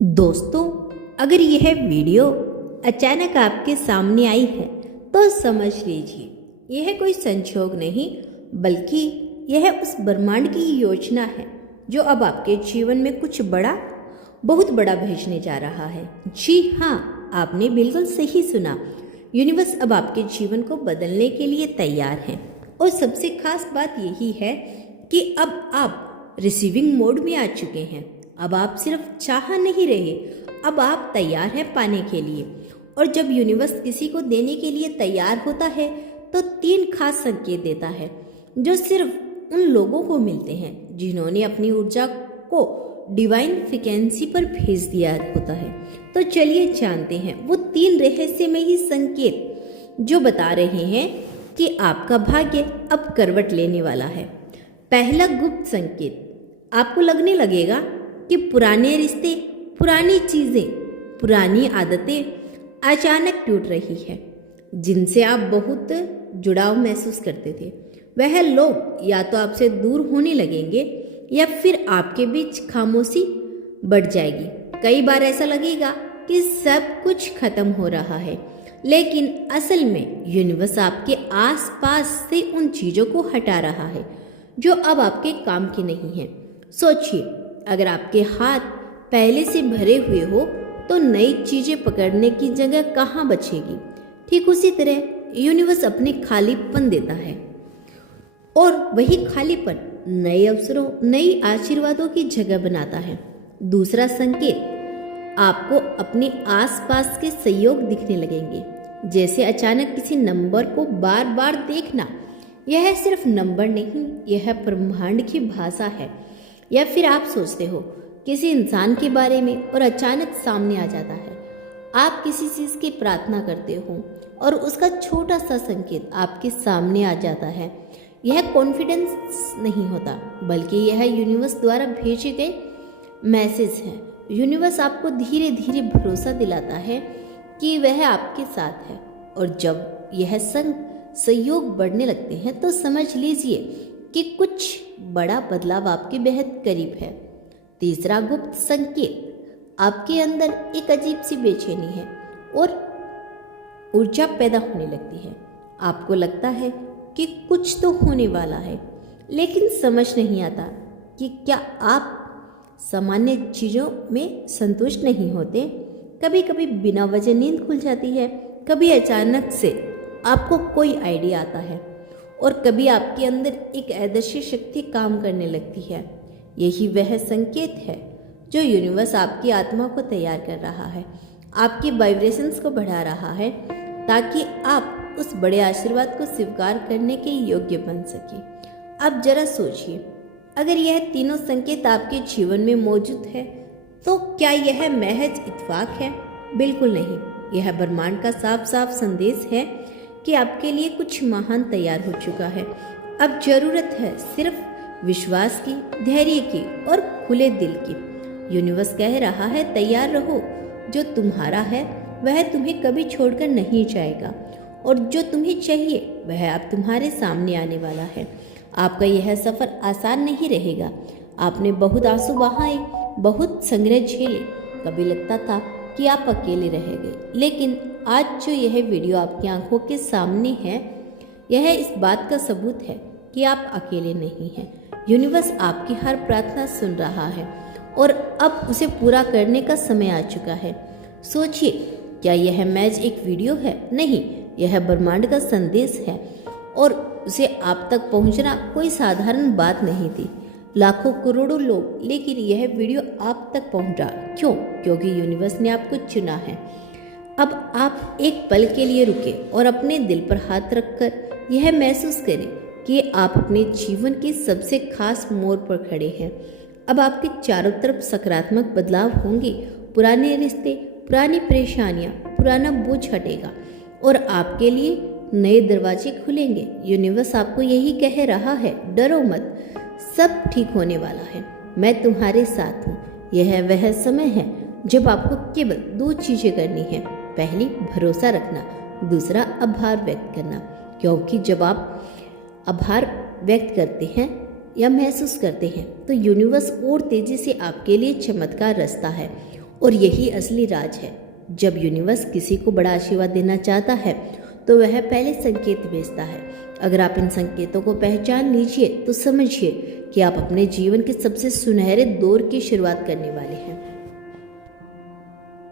दोस्तों, अगर यह वीडियो अचानक आपके सामने आई है तो समझ लीजिए यह कोई संयोग नहीं बल्कि यह उस ब्रह्मांड की योजना है जो अब आपके जीवन में कुछ बड़ा, बहुत बड़ा भेजने जा रहा है। जी हाँ, आपने बिल्कुल सही सुना। यूनिवर्स अब आपके जीवन को बदलने के लिए तैयार है और सबसे खास बात यही है कि अब आप रिसीविंग मोड में आ चुके हैं। अब आप सिर्फ चाह नहीं रहे, अब आप तैयार हैं पाने के लिए। और जब यूनिवर्स किसी को देने के लिए तैयार होता है तो 3 खास संकेत देता है जो सिर्फ उन लोगों को मिलते हैं जिन्होंने अपनी ऊर्जा को डिवाइन फ्रीक्वेंसी पर भेज दिया होता है। तो चलिए जानते हैं वो 3 रहस्यमयी संकेत जो बता रहे हैं कि आपका भाग्य अब करवट लेने वाला है। पहला गुप्त संकेत, आपको लगने लगेगा कि पुराने रिश्ते, पुरानी चीजें, पुरानी आदतें अचानक टूट रही है जिनसे आप बहुत जुड़ाव महसूस करते थे। वह लोग या तो आपसे दूर होने लगेंगे या फिर आपके बीच खामोशी बढ़ जाएगी। कई बार ऐसा लगेगा कि सब कुछ खत्म हो रहा है, लेकिन असल में यूनिवर्स आपके आसपास से उन चीजों को हटा रहा है जो अब आपके काम की नहीं है। सोचिए, अगर आपके हाथ पहले से भरे हुए हो तो नई चीजें पकड़ने की जगह कहाँ बचेगी। ठीक उसी तरह यूनिवर्स अपने खालीपन देता है और वही खालीपन नए अवसरों, नई आशीर्वादों की जगह बनाता है। दूसरा संकेत, आपको अपने आसपास के सहयोग दिखने लगेंगे, जैसे अचानक किसी नंबर को बार बार देखना। यह सिर्फ नंबर नहीं, यह ब्रह्मांड की भाषा है। या फिर आप सोचते हो किसी इंसान के बारे में और अचानक सामने आ जाता है। आप किसी चीज की प्रार्थना करते हो और उसका छोटा सा संकेत आपके सामने आ जाता है। यह कॉन्फिडेंस नहीं होता बल्कि यह यूनिवर्स द्वारा भेजे गए मैसेज है। यूनिवर्स आपको धीरे धीरे भरोसा दिलाता है कि वह आपके साथ है। और जब यह सहयोग बढ़ने लगते हैं तो समझ लीजिए कि कुछ बड़ा बदलाव आपके बेहद करीब है। तीसरा गुप्त संकेत, आपके अंदर एक अजीब सी बेचैनी है और ऊर्जा पैदा होने लगती है। आपको लगता है कि कुछ तो होने वाला है, लेकिन समझ नहीं आता कि क्या आप सामान्य चीज़ों में संतुष्ट नहीं होते। कभी कभी बिना वजह नींद खुल जाती है, कभी अचानक से आपको कोई आइडिया आता है और कभी आपके अंदर एक अदृश्य शक्ति काम करने लगती है। यही वह संकेत है जो यूनिवर्स आपकी आत्मा को तैयार कर रहा है, आपकी वाइब्रेशंस को बढ़ा रहा है ताकि आप उस बड़े आशीर्वाद को स्वीकार करने के योग्य बन सके। अब जरा सोचिए, अगर यह तीनों संकेत आपके जीवन में मौजूद है तो क्या यह महज इत्तेफाक है? बिल्कुल नहीं, यह ब्रह्मांड का साफ साफ संदेश है कि आपके लिए कुछ महान तैयार हो चुका है। अब जरूरत है सिर्फ विश्वास की, धैर्य की और खुले दिल की। यूनिवर्स कह रहा है तैयार रहो, जो तुम्हारा है वह तुम्हें कभी छोड़कर नहीं जाएगा और जो तुम्हें चाहिए वह अब तुम्हारे सामने आने वाला है। आपका यह सफर आसान नहीं रहेगा। आपने बहुत आंसू बहाए, बहुत संघर्ष झेले, कभी लगता था कि आप अकेले रह गए, लेकिन आज जो यह वीडियो आपकी आंखों के सामने है यह इस बात का सबूत है कि आप अकेले नहीं हैं। यूनिवर्स आपकी हर प्रार्थना सुन रहा है और अब उसे पूरा करने का समय आ चुका है। सोचिए, क्या यह मैच एक वीडियो है? नहीं, यह ब्रह्मांड का संदेश है और उसे आप तक पहुंचना कोई साधारण बात नहीं थी। लाखों करोड़ों लोग, लेकिन यह वीडियो आप तक पहुंचा। क्यों? क्योंकि यूनिवर्स ने आपको चुना है। अब आप एक पल के लिए रुके और अपने दिल पर हाथ रखकर यह महसूस करें कि आप अपने जीवन के सबसे खास मोड़ पर खड़े हैं। अब आपके चारों तरफ सकारात्मक बदलाव होंगे। पुराने रिश्ते, पुरानी परेशानियां, पुराना बोझ हटेगा और आपके लिए नए दरवाजे खुलेंगे। यूनिवर्स आपको यही कह रहा है, डरो मत, सब ठीक होने वाला है, मैं तुम्हारे साथ हूँ। यह वह समय है जब आपको केवल 2 चीजें करनी है। पहली, भरोसा रखना, दूसरा, आभार व्यक्त करना। क्योंकि जब आप आभार व्यक्त करते हैं या महसूस करते हैं तो यूनिवर्स और तेजी से आपके लिए चमत्कार रचता है और यही असली राज है। जब यूनिवर्स किसी को बड़ा आशीर्वाद देना चाहता है तो वह पहले संकेत भेजता है। अगर आप इन संकेतों को पहचान लीजिए तो समझिए कि आप अपने जीवन के सबसे सुनहरे दौर की शुरुआत करने वाले हैं।